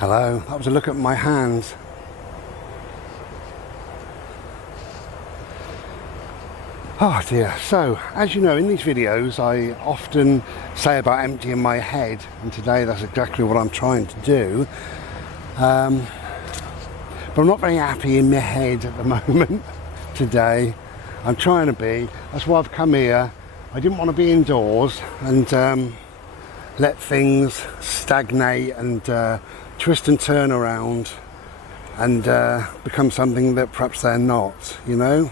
Hello, that was a look at my hands. Oh dear. So, as you know, in these videos I often say about emptying my head, and today that's exactly what I'm trying to do. But I'm not very happy in my head at the moment today. I'm trying to be. That's why I've come here. I didn't want to be indoors and let things stagnate and twist and turn around and become something that perhaps they're not, you know?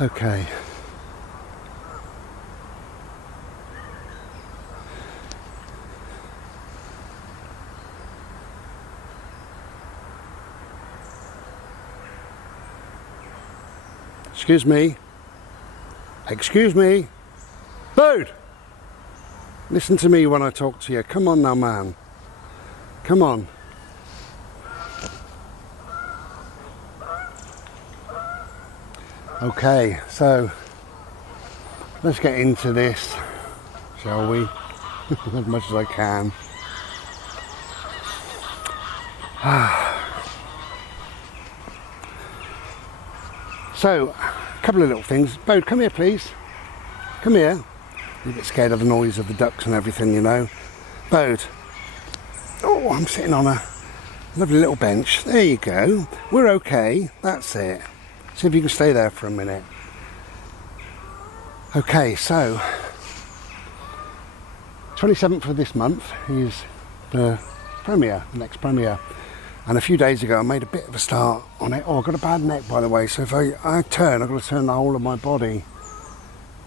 Okay. Excuse me. Excuse me. Dude! Listen to me when I talk to you. Come on now, man. Come on. Okay, so let's get into this, shall we? As much as I can. So, a couple of little things. Bode, come here please. Come here. You get scared of the noise of the ducks and everything, you know. Bode. Oh, I'm sitting on a lovely little bench. There you go. We're okay. That's it. See if you can stay there for a minute. Okay, so 27th of this month is the premiere, the next premiere. And a few days ago I made a bit of a start on it. Oh, I've got a bad neck, by the way, so if I turn, I've got to turn the whole of my body.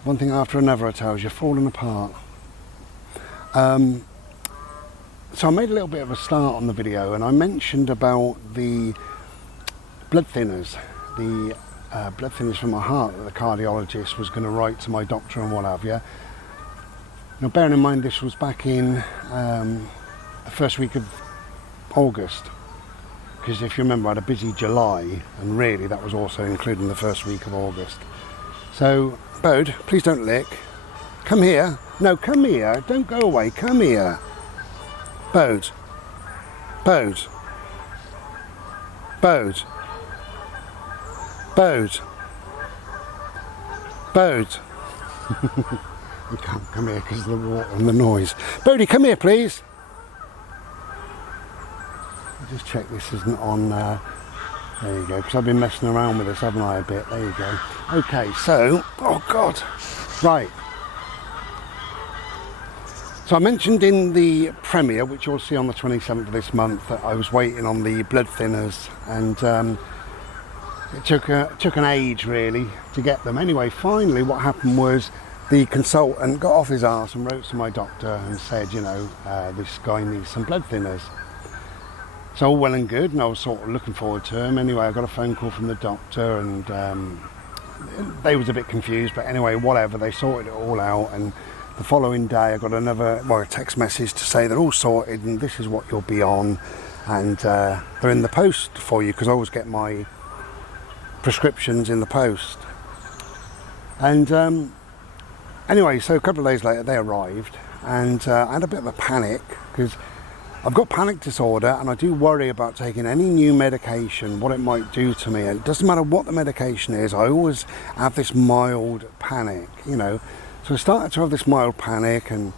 One thing after another, I tell you, you're falling apart. So I made a little bit of a start on the video, and I mentioned about the blood thinners. The blood thinners for my heart that the cardiologist was going to write to my doctor and what have you. Now, bearing in mind this was back in the first week of August, because if you remember I had a busy July, and really that was also including the first week of August. So, Bode, please don't lick. Come here. No, come here. Don't go away. Come here. Bode. Bode. Bode. Bode. Bode. You can't come here because of the water and the noise. Bodie, come here please. I'll just check this isn't on, there you go, because I've been messing around with this, haven't I, a bit. There you go. Okay, so, oh God, right. So I mentioned in the premiere, which you'll see on the 27th of this month, that I was waiting on the blood thinners, and it took an age really to get them. Anyway, finally what happened was the consultant got off his arse and wrote to my doctor and said, you know, this guy needs some blood thinners. So all well and good, and I was sort of looking forward to him. Anyway, I got a phone call from the doctor, and they was a bit confused, but anyway, whatever, they sorted it all out. And the following day I got a text message to say they're all sorted and this is what you'll be on, and they're in the post for you, because I always get my prescriptions in the post. And anyway, so a couple of days later they arrived, and I had a bit of a panic because I've got panic disorder, and I do worry about taking any new medication, what it might do to me. And it doesn't matter what the medication is, I always have this mild panic, you know. So I started to have this mild panic, and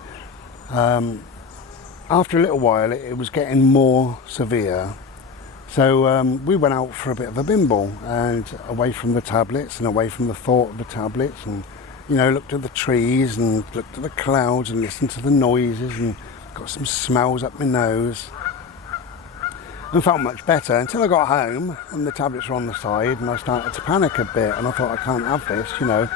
after a little while it was getting more severe. So we went out for a bit of a bimble, and away from the tablets and away from the thought of the tablets, and, you know, looked at the trees and looked at the clouds and listened to the noises and got some smells up my nose and felt much better, until I got home and the tablets were on the side, and I started to panic a bit, and I thought, I can't have this, you know.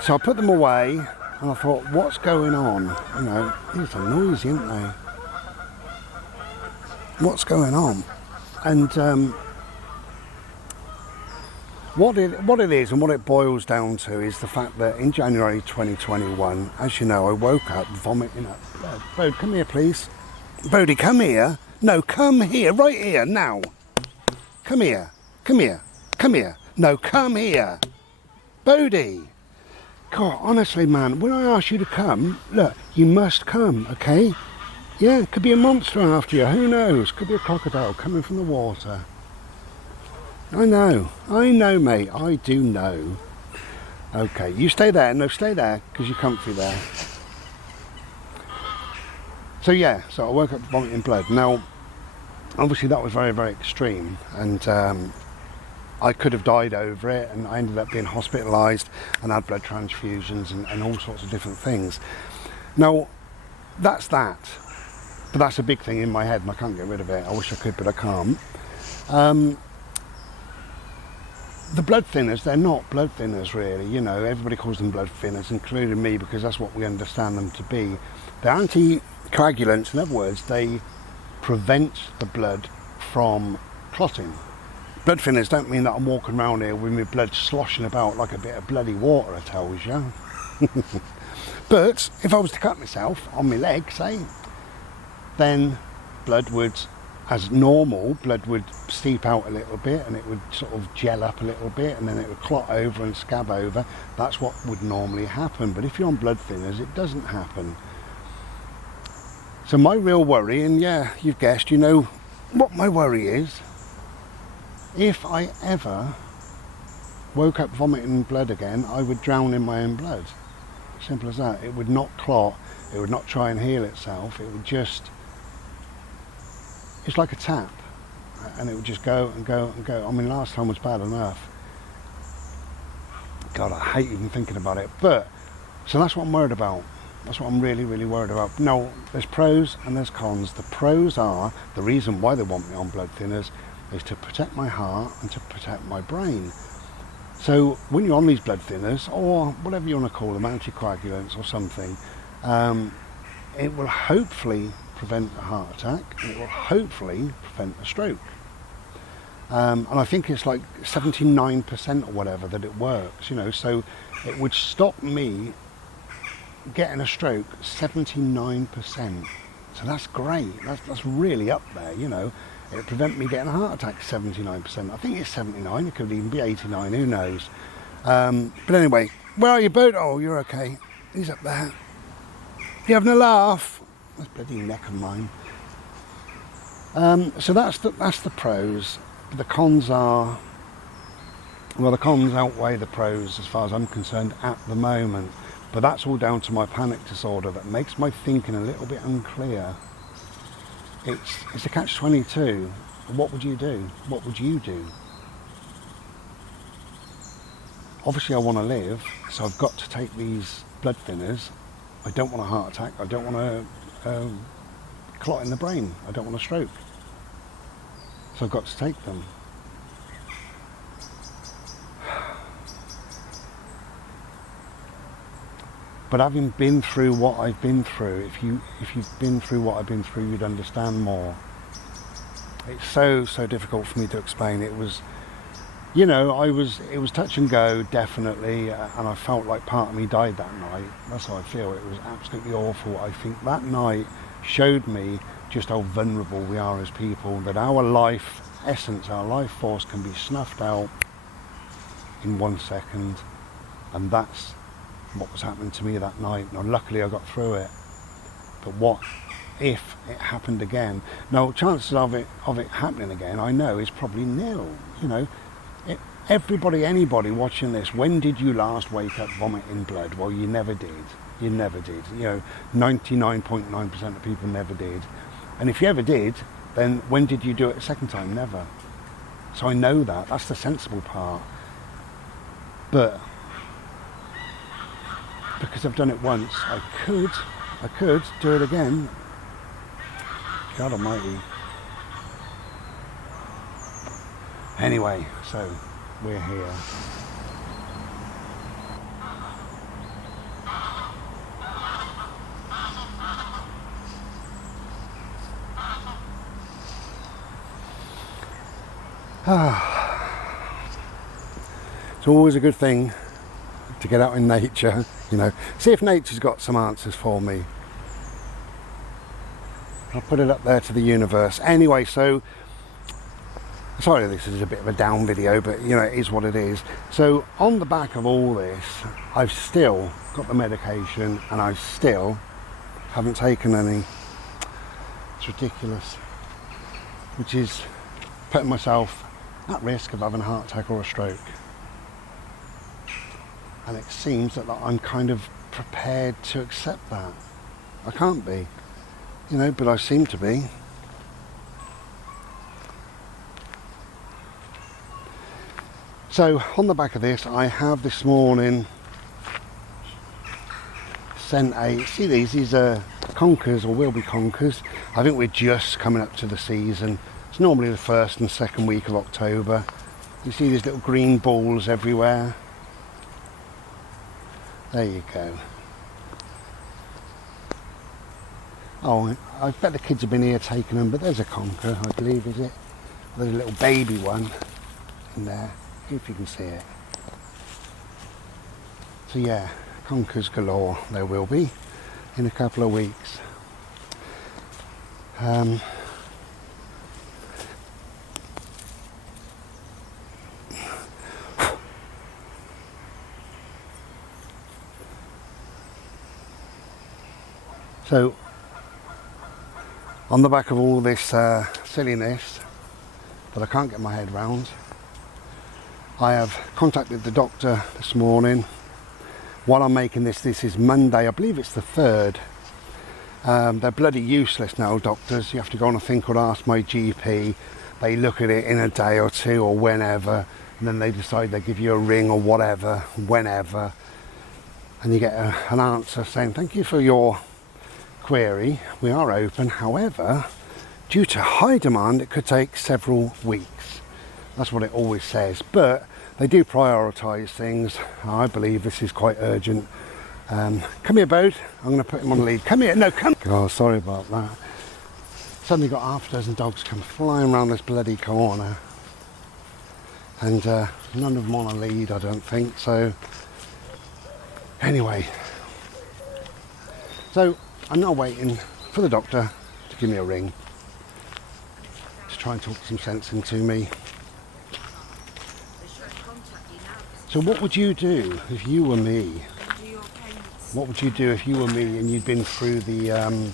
So I put them away, and I thought, what's going on? You know, these are noisy, aren't they? What's going on? And what it is and what it boils down to is the fact that in January 2021, as you know, I woke up vomiting up blood. Bode, come here please. Bodie, come here. No, come here, right here, now. Come here, come here, come here. No, come here. Bodie. God, honestly, man, when I ask you to come, look, you must come, okay? Yeah, it could be a monster after you, who knows? Could be a crocodile coming from the water. I know, mate, I do know. Okay, you stay there, no, stay there, because you're comfy there. So yeah, so I woke up vomiting blood. Now, obviously that was very, very extreme, and I could have died over it, and I ended up being hospitalised and had blood transfusions and all sorts of different things. Now, that's that. But that's a big thing in my head, and I can't get rid of it. I wish I could, but I can't. The blood thinners, they're not blood thinners really, you know, everybody calls them blood thinners, including me, because that's what we understand them to be. They're anticoagulants, in other words, they prevent the blood from clotting. Blood thinners don't mean that I'm walking around here with my blood sloshing about like a bit of bloody water, I tells you. But if I was to cut myself on my leg, say, then blood would, as normal, blood would seep out a little bit and it would sort of gel up a little bit and then it would clot over and scab over. That's what would normally happen. But if you're on blood thinners, it doesn't happen. So my real worry, and yeah, you've guessed, you know what my worry is. If I ever woke up vomiting blood again, I would drown in my own blood. Simple as that. It would not clot, it would not try and heal itself, it would just, it's like a tap, and it would just go and go and go. I mean, last time was bad enough. God, I hate even thinking about it. But, so that's what I'm worried about. That's what I'm really, really worried about. No, there's pros and there's cons. The pros are, the reason why they want me on blood thinners is to protect my heart and to protect my brain. So when you're on these blood thinners, or whatever you want to call them, anticoagulants or something, it will hopefully prevent a heart attack, and it will hopefully prevent a stroke. And I think it's like 79% or whatever that it works, you know, so it would stop me getting a stroke 79%. So that's great, that's really up there, you know. It would prevent me getting a heart attack 79%. I think it's 79, it could even be 89, who knows. But anyway, where are you, Boat? Oh, you're okay. He's up there. You having a laugh? That's bloody neck of mine. So that's the pros. The cons are, well, the cons outweigh the pros as far as I'm concerned at the moment. But that's all down to my panic disorder that makes my thinking a little bit unclear. It's a catch-22. What would you do? What would you do? Obviously I want to live, so I've got to take these blood thinners. I don't want a heart attack. I don't want a clot in the brain. I don't want a stroke. So I've got to take them. But having been through what I've been through, if you've been through what I've been through, you'd understand more. It's so difficult for me to explain. It was, you know, it was touch and go, definitely, and I felt like part of me died that night. That's how I feel. It was absolutely awful. I think that night showed me just how vulnerable we are as people, that our life essence, our life force can be snuffed out in 1 second, and that's what was happening to me that night. Now luckily I got through it, but what if it happened again? Now chances of it happening again, I know, is probably nil. You know, anybody watching this, when did you last wake up vomiting blood? Well, you never did. You never did. You know, 99.9% of people never did. And if you ever did, then when did you do it a second time? Never. So I know that. That's the sensible part. But because I've done it once, I could do it again. God almighty. Anyway, so we're here. It's always a good thing to get out in nature, you know, see if nature's got some answers for me. I'll put it up there to the universe. Anyway, so Sorry, this is a bit of a down video, but you know, it is what it is. So on the back of all this, I've still got the medication and I still haven't taken any. It's ridiculous, which is putting myself at risk of having a heart attack or a stroke. And it seems that I'm kind of prepared to accept that. I can't be, you know, but I seem to be. So on the back of this, I have this morning sent see these are conkers, or will be conkers. I think we're just coming up to the season. It's normally the first and second week of October. You see these little green balls everywhere. There you go. Oh, I bet the kids have been here taking them, but there's a conker, I believe, is it? There's a little baby one in there, if you can see it. So yeah, conkers galore there will be in a couple of weeks. So on the back of all this silliness that I can't get my head round, I have contacted the doctor this morning. While I'm making this is Monday, I believe it's the 3rd. They're bloody useless now, doctors. You have to go on a thing called Ask My GP. They look at it in a day or two or whenever, and then they decide they give you a ring or whatever, whenever, and you get an answer saying, thank you for your query, we are open, however, due to high demand it could take several weeks. That's what it always says, but they do prioritise things. I believe this is quite urgent. Come here, Bode. I'm going to put him on the lead. Come here. No, come. Oh, sorry about that. Suddenly got half a dozen dogs come flying around this bloody corner, and none of them on a lead, I don't think. So anyway, so I'm now waiting for the doctor to give me a ring to try and talk some sense into me. So what would you do if you were me? What would you do if you were me and you'd been through the,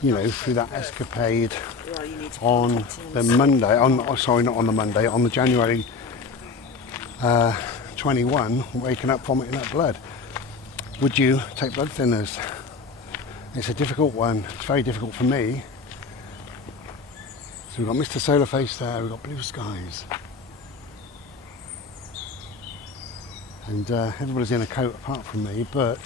you know, through that escapade on the Monday, sorry, not on the Monday, on the January 21, waking up vomiting up blood? Would you take blood thinners? It's a difficult one. It's very difficult for me. So we've got Mr. Solarface there, we've got blue skies. And everybody's in a coat apart from me, but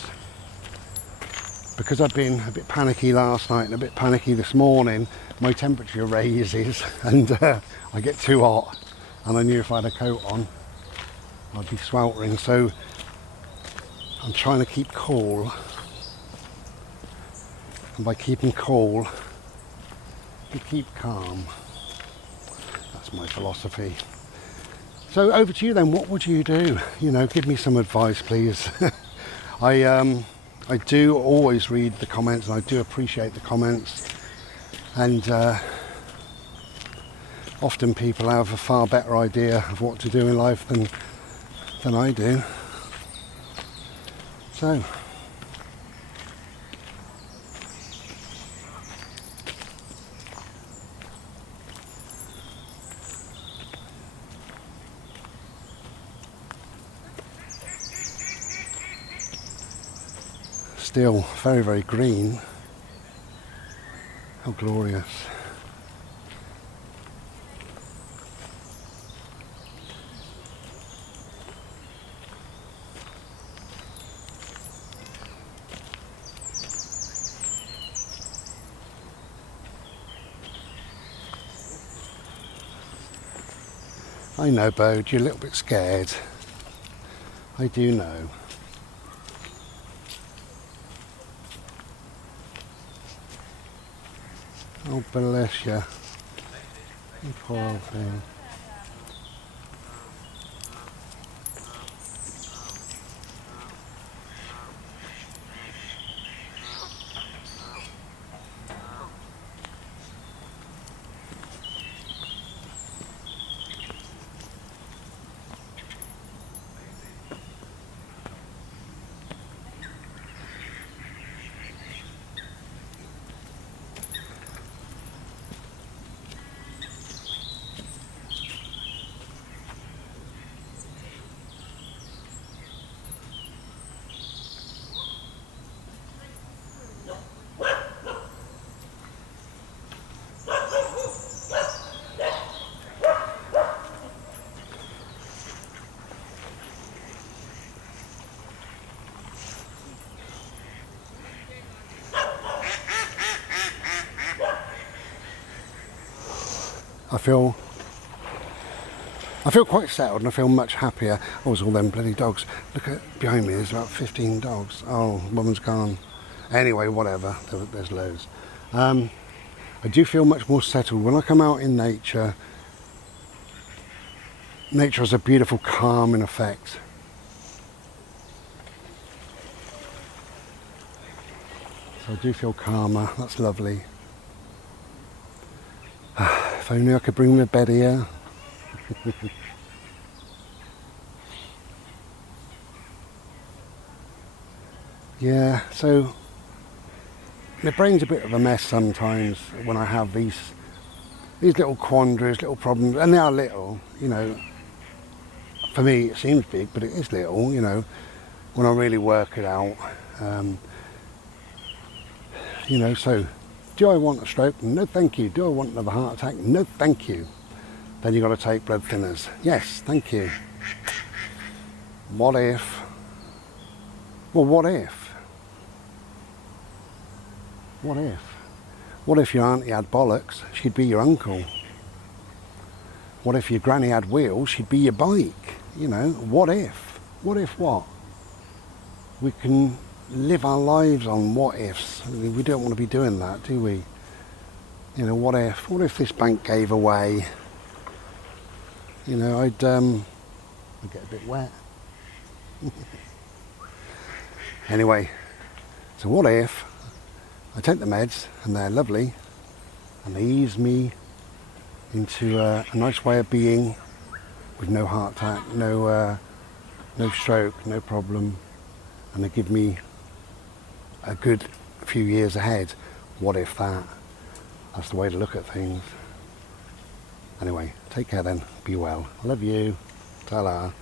because I've been a bit panicky last night and a bit panicky this morning, my temperature raises and I get too hot, and I knew if I had a coat on I'd be sweltering, so I'm trying to keep cool, and by keeping cool you keep calm. That's my philosophy. So over to you then, what would you do? You know, give me some advice, please. I do always read the comments, and I do appreciate the comments, and often people have a far better idea of what to do in life than I do. So still very, very green. How glorious. I know, Bode, you're a little bit scared. I do know. Oh, bless you. You poor old thing. feel quite settled, and I feel much happier. Oh, there's all them bloody dogs. Look at behind me, there's about 15 dogs. Oh, woman's gone. Anyway, whatever, there's loads. I do feel much more settled when I come out in nature. Nature has a beautiful calming effect. So I do feel calmer, that's lovely. If only I could bring my bed here. Yeah, so my brain's a bit of a mess sometimes when I have these little quandaries, little problems, and they are little, you know. For me it seems big, but it is little, you know, when I really work it out. You know, so do I want a stroke? No thank you. Do I want another heart attack? No thank you. Then you've got to take blood thinners. Yes, thank you. What if? Well, what if? What if? What if your auntie had bollocks? She'd be your uncle. What if your granny had wheels? She'd be your bike. You know, what if? What if what? We can live our lives on what ifs. I mean, we don't want to be doing that, do we? You know, what if? What if this bank gave away? You know, I'd get a bit wet. Anyway, so what if I take the meds and they're lovely and they ease me into a nice way of being with no heart attack, no stroke, no problem, and they give me a good few years ahead. What if that? That's the way to look at things. Anyway, take care then. Be well. I love you. Ta-ra.